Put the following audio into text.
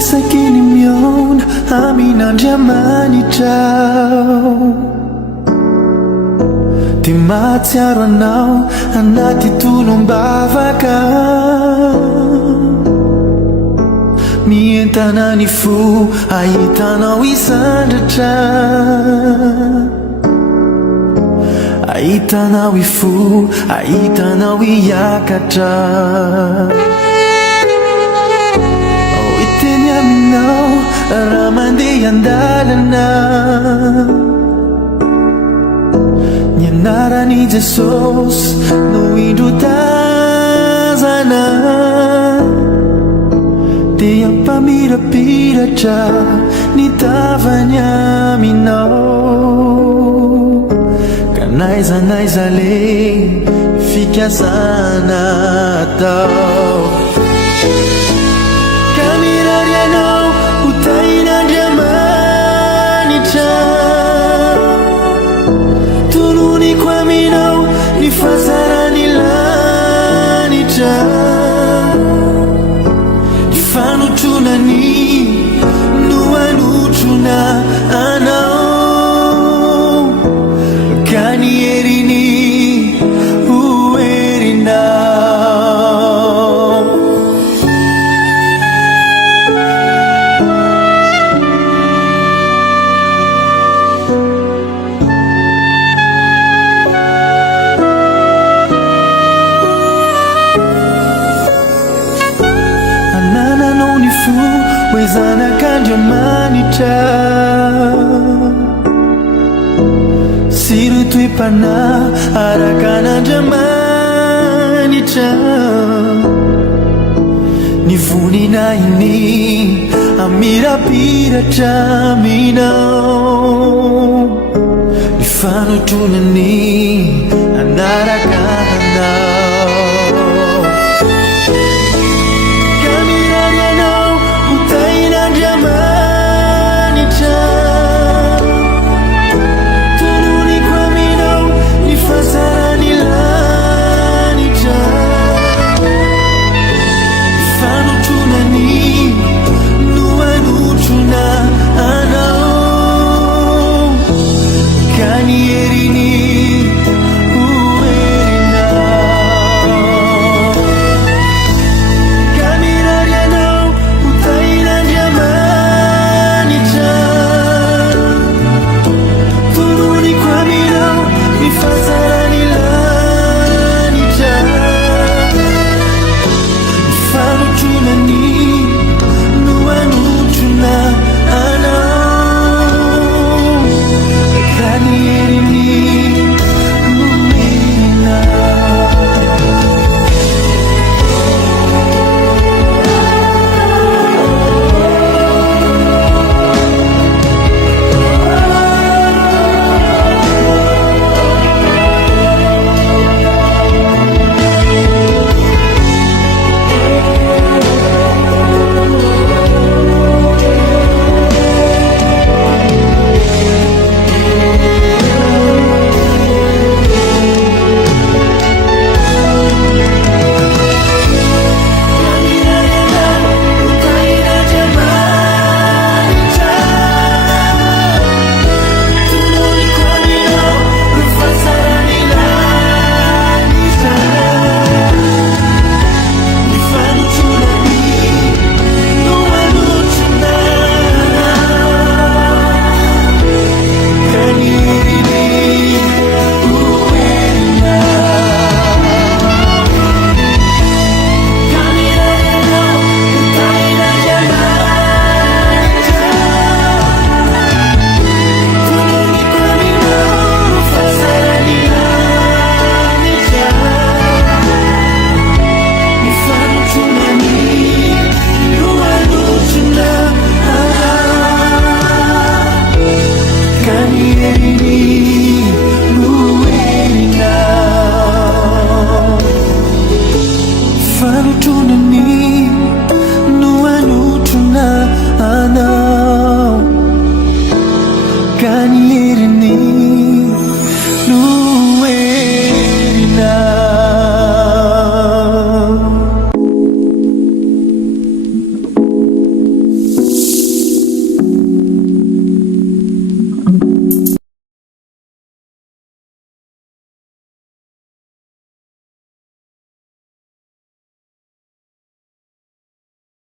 Sakini mion aminan jamani tao Di matsiaro anao anaty tolom-bavaka Mientana ny fo ahitanao isandratra Ahitanao ifo ahitanao iakatra Iteny aminao raha mandeha andalana Ny anaran'i Jesosy no indro tazana Dia ampamirapiratra ny tavany aminao Ka naiza naiza le fikasana atao Kamirarianao utain'Andriamanitra Toloniko aminao ny fahazarany lanitra Ny fanotronany no anotrona anao Ka ny herini ho herinao Anananao ny fo hoe zanak'Andriamanitra Sy ry toe-panahy araka an'Andriamanitra Ny voninahiny amirapiratra aminao Ny fanotronany anaraka